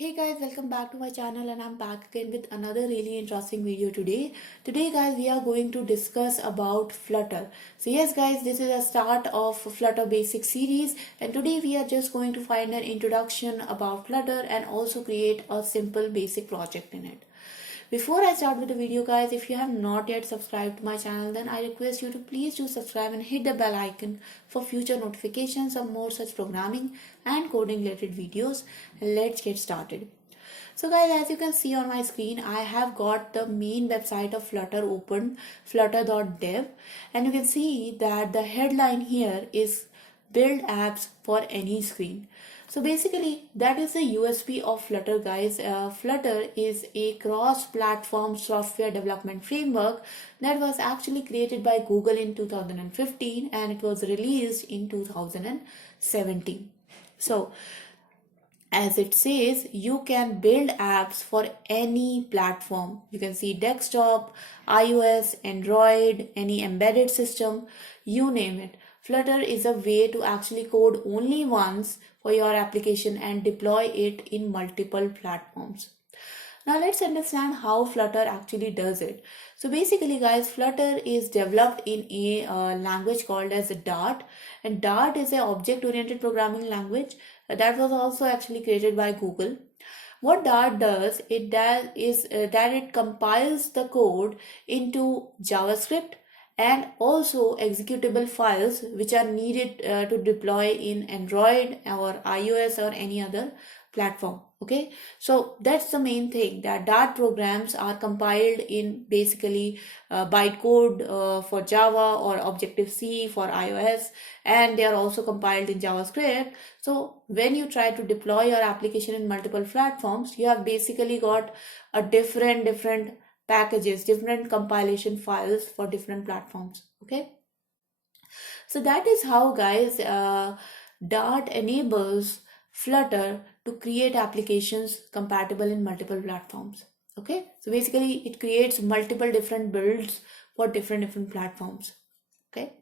Hey guys, welcome back to my channel and I'm back again with another really interesting video today. Today guys, we are going to discuss about Flutter. So yes guys, this is a start of Flutter basic series and today we are just going to find an introduction about Flutter and also create a simple basic project in it. Before I start with the video guys, if you have not yet subscribed to my channel, then I request you to please do subscribe and hit the bell icon for future notifications of more such programming and coding related videos. And let's get started. So guys, as you can see on my screen, I have got the main website of Flutter open, flutter.dev, and you can see that the headline here is build apps for any screen. So basically that is the USP of Flutter guys. Flutter is a cross-platform software development framework that was actually created by Google in 2015 and it was released in 2017. So as it says, you can build apps for any platform. You can see desktop, iOS, Android, any embedded system, you name it. Flutter is a way to actually code only once for your application and deploy it in multiple platforms. Now let's understand how Flutter actually does it. So basically guys, Flutter is developed in a language called as Dart, and Dart is an object-oriented programming language that was also actually created by Google. What Dart does, that it compiles the code into JavaScript and also executable files which are needed to deploy in Android or iOS or any other platform. Okay, so that's the main thing, that Dart programs are compiled in basically bytecode for Java or Objective-C for iOS, and they are also compiled in JavaScript. So when you try to deploy your application in multiple platforms, you have basically got a different packages, different compilation files for different platforms. Okay, so that is how guys Dart enables Flutter to create applications compatible in multiple platforms. Okay, so basically it creates multiple different builds for different platforms. Okay,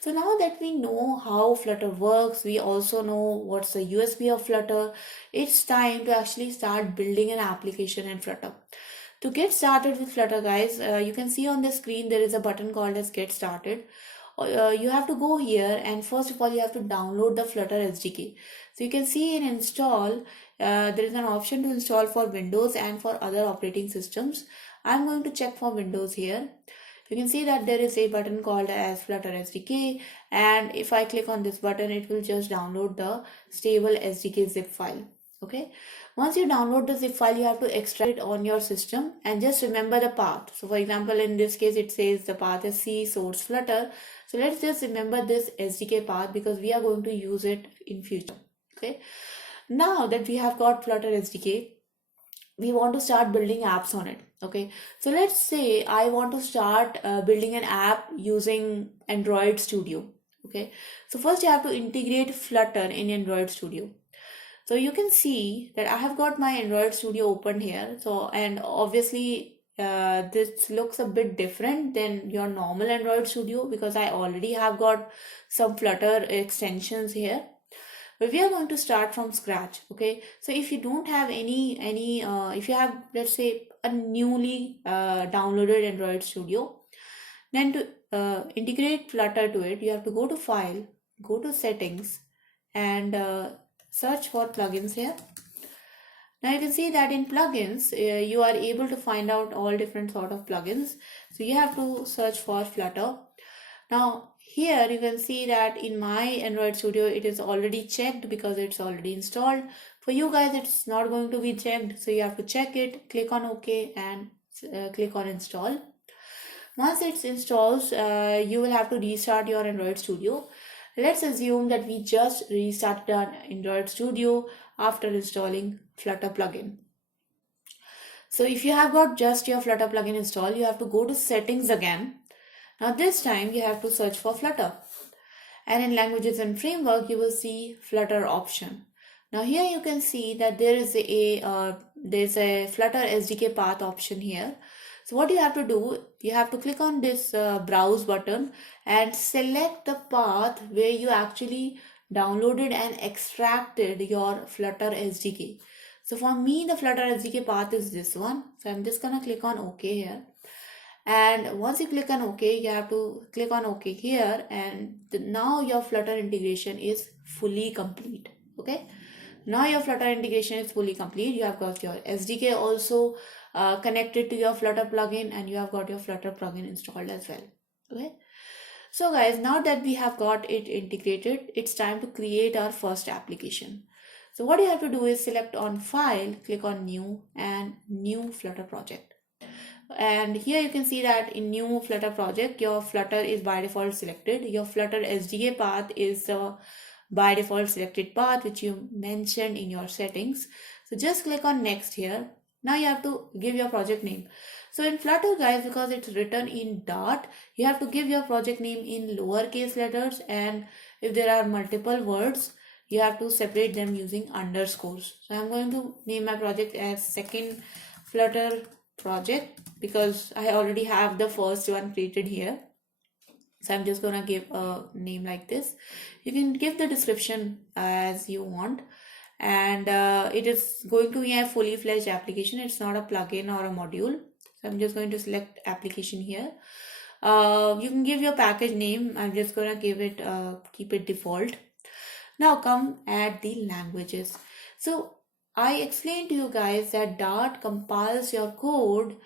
so now that we know how Flutter works, we also know what's the USP of Flutter. It's time to actually start building an application in Flutter. To get started with Flutter guys, you can see on the screen there is a button called as Get Started. You have to go here and first of all you have to download the Flutter SDK. So you can see in install, there is an option to install for Windows and for other operating systems. I'm going to check for Windows here. You can see that there is a button called as Flutter SDK, and if I click on this button, it will just download the stable SDK zip file. Okay, once you download the zip file, you have to extract it on your system and just remember the path. So for example, in this case, it says the path is C source Flutter. So let's just remember this SDK path because we are going to use it in future. Okay, now that we have got Flutter SDK, we want to start building apps on it. Okay, so let's say I want to start building an app using Android Studio. Okay, so first you have to integrate Flutter in Android Studio. So you can see that I have got my Android Studio open here. So, and obviously this looks a bit different than your normal Android Studio because I already have got some Flutter extensions here. But we are going to start from scratch. Okay, so if you don't have any if you have, let's say, a newly downloaded Android Studio, then to integrate Flutter to it, you have to go to File, go to Settings, and search for plugins here. Now you can see that in plugins, you are able to find out all different sort of plugins. So you have to search for Flutter. Now here you can see that in my Android Studio, it is already checked because it's already installed. For you guys, it's not going to be checked. So you have to check it, click on OK and click on install. Once it installs, you will have to restart your Android Studio. Let's assume that we just restarted our Android Studio after installing Flutter plugin. So if you have got just your Flutter plugin installed, you have to go to settings again. Now this time you have to search for Flutter. And in languages and framework, you will see Flutter option. Now here you can see that there is a Flutter SDK path option here. So what you have to do, you have to click on this browse button and select the path where you actually downloaded and extracted your Flutter SDK. So for me, the Flutter SDK path is this one. So I'm just gonna click on OK here. And once you click on OK, you have to click on OK here, and now your Flutter integration is fully complete. Okay, now your Flutter integration is fully complete. You have got your SDK also connected to your Flutter plugin, and you have got your Flutter plugin installed as well. Okay, so guys, now that we have got it integrated, it's time to create our first application. So what you have to do is select on File, click on New, and New Flutter project. And here you can see that in New Flutter project, your Flutter is by default selected. Your Flutter SDK path is the by default selected path which you mentioned in your settings. So just click on Next here. Now you have to give your project name. So in Flutter, guys, because it's written in Dart, you have to give your project name in lowercase letters, and if there are multiple words, you have to separate them using underscores. So I'm going to name my project as second Flutter project because I already have the first one created here. So I'm just gonna give a name like this. You can give the description as you want, and it is going to be a fully fledged application. It's not a plugin or a module. So I'm just going to select application here. You can give your package name. I'm just gonna give it keep it default. Now come at the languages. So I explained to you guys that Dart compiles your code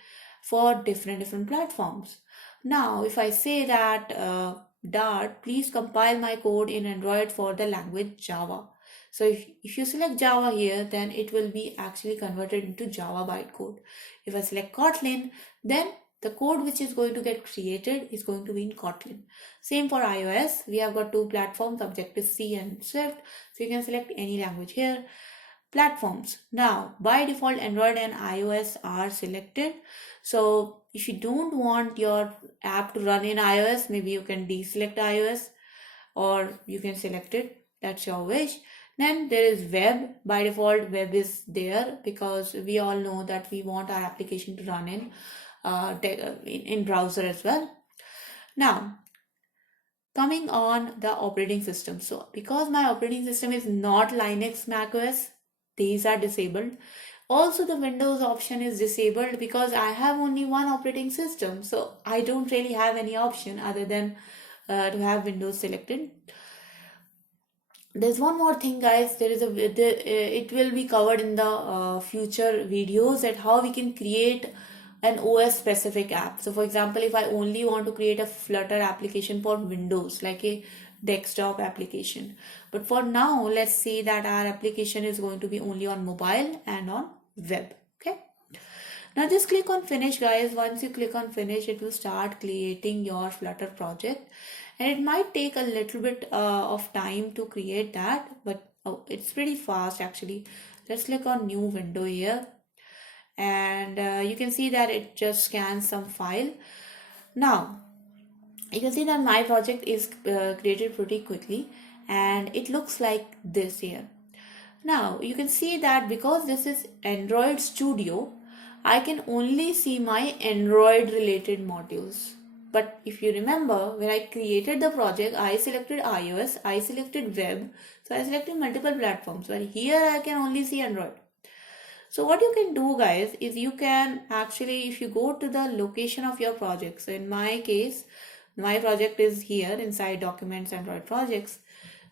for different platforms. Now if I say that Dart, please compile my code in Android for the language Java. So if you select Java here, then it will be actually converted into Java bytecode. If I select Kotlin, then the code which is going to get created is going to be in Kotlin. Same for iOS. We have got two platforms, Objective-C and Swift. So you can select any language here. Platforms. Now, by default, Android and iOS are selected. So if you don't want your app to run in iOS, maybe you can deselect iOS or you can select it. That's your wish. Then there is web. By default, web is there because we all know that we want our application to run in browser as well. Now, coming on the operating system. So because my operating system is not Linux, macOS, these are disabled. Also, the Windows option is disabled because I have only one operating system. So I don't really have any option other than to have Windows selected. There's one more thing, guys. It will be covered in the future videos at how we can create an OS specific app. So for example, if I only want to create a Flutter application for Windows, like a desktop application. But for now, let's say that our application is going to be only on mobile and on web. Okay. Now just click on finish, guys. Once you click on finish, it will start creating your Flutter project. And it might take a little bit of time to create that, but it's pretty fast actually. Let's click on new window here, and you can see that it just scans some file. Now you can see that my project is created pretty quickly, and it looks like this here. Now you can see that because this is Android Studio, I can only see my Android related modules. But if you remember, when I created the project, I selected iOS, I selected web, so I selected multiple platforms. But here I can only see Android. So what you can do, guys, is you can actually, if you go to the location of your project, so in my case, my project is here inside Documents, Android Projects.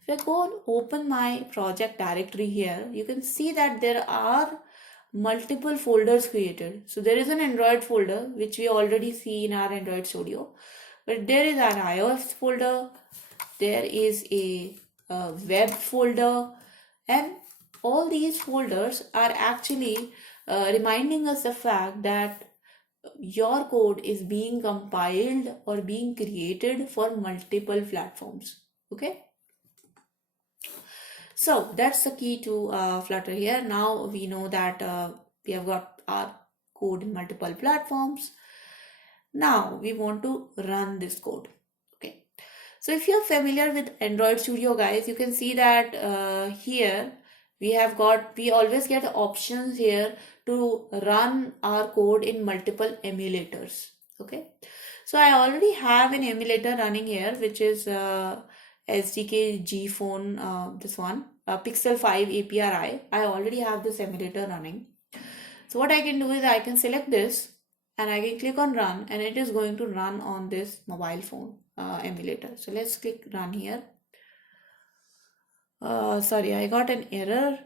If I go and open my project directory here, you can see that there are multiple folders created. So there is an Android folder which we already see in our Android Studio, but there is an iOS folder, there is a web folder, and all these folders are actually reminding us the fact that your code is being compiled or being created for multiple platforms. Okay. So that's the key to Flutter here. Now we know that we have got our code in multiple platforms. Now we want to run this code. Okay. So if you're familiar with Android Studio, guys, you can see that here we always get options here to run our code in multiple emulators. Okay. So I already have an emulator running here, which is SDK G phone, this one. Pixel 5 API. I already have this emulator running. So what I can do is I can select this and I can click on run, and it is going to run on this mobile phone emulator. So let's click run here. Sorry, I got an error.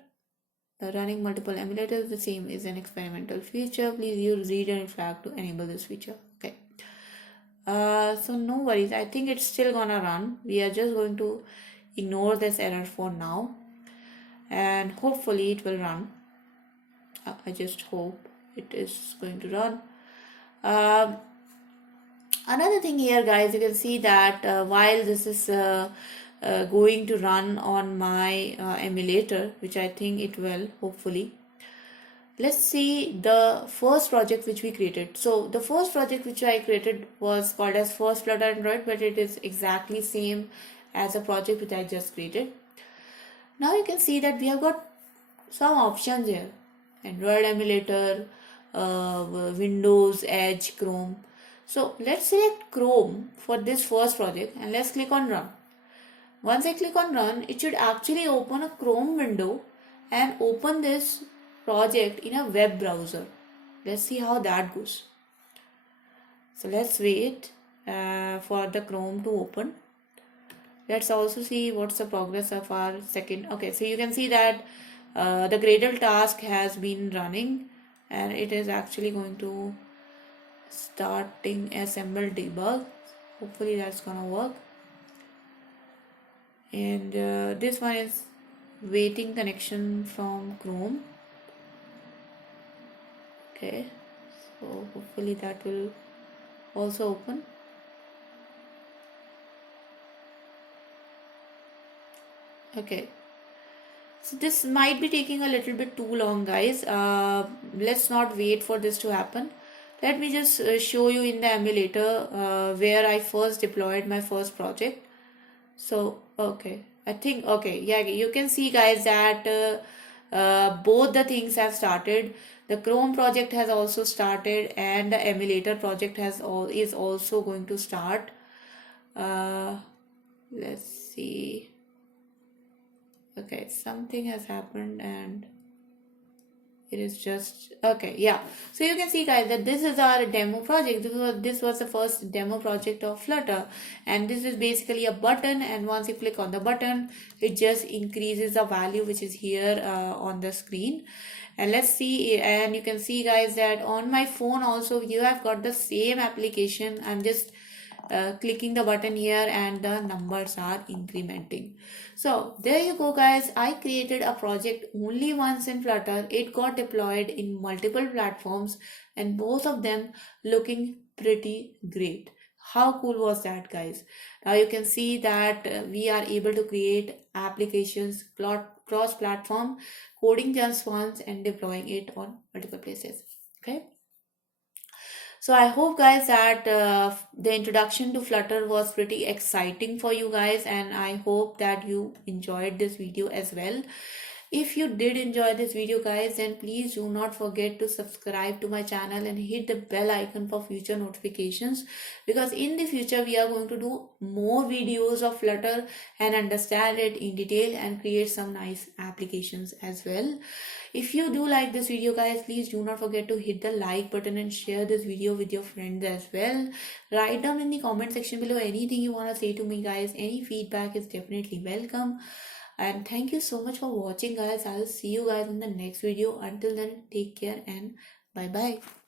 Running multiple emulators the same is an experimental feature. Please use read and flag to enable this feature. Okay. So no worries. I think it's still gonna run. We are just going to ignore this error for now, and hopefully it will run. I just hope it is going to run. Another thing here, guys, you can see that while this is going to run on my emulator, which I think it will, hopefully. Let's see the first project which we created. So the first project which I created was called as first Flutter Android, but it is exactly same as a project which I just created. Now you can see that we have got some options here: Android emulator, Windows, Edge, Chrome. So let's select Chrome for this first project and let's click on run. Once I click on run, it should actually open a Chrome window and open this project in a web browser. Let's see how that goes. So let's wait for the Chrome to open. Let's also see what's the progress of our second. Okay, so you can see that the Gradle task has been running, and it is actually going to starting assemble debug. Hopefully that's gonna work. And this one is waiting connection from Chrome. Okay, so hopefully that will also open. Okay, so this might be taking a little bit too long, guys. Let's not wait for this to happen. Let me just show you in the emulator where I first deployed my first project. So okay, I think okay, yeah, you can see, guys, that both the things have started. The Chrome project has also started, and the emulator project is also going to start. Let's see. Okay, something has happened and it is just okay. Yeah, so you can see, guys, that this is our demo project. This was the first demo project of Flutter, and this is basically a button, and once you click on the button, it just increases the value which is here on the screen. And let's see, and you can see, guys, that on my phone also you have got the same application. I'm just clicking the button here and the numbers are incrementing. So there you go, guys. I created a project only once in Flutter. It got deployed in multiple platforms and both of them looking pretty great. How cool was that, guys? Now you can see that we are able to create applications cross platform, coding just once and deploying it on multiple places. Okay. So I hope, guys, that the introduction to Flutter was pretty exciting for you guys, and I hope that you enjoyed this video as well. If you did enjoy this video, guys, then please do not forget to subscribe to my channel and hit the bell icon for future notifications, because in the future we are going to do more videos of Flutter and understand it in detail and create some nice applications as well. If you do like this video, guys, please do not forget to hit the like button and share this video with your friends as well. Write down in the comment section below anything you want to say to me, guys. Any feedback is definitely welcome. And thank you so much for watching, guys. I'll see you guys in the next video. Until then, take care and bye bye.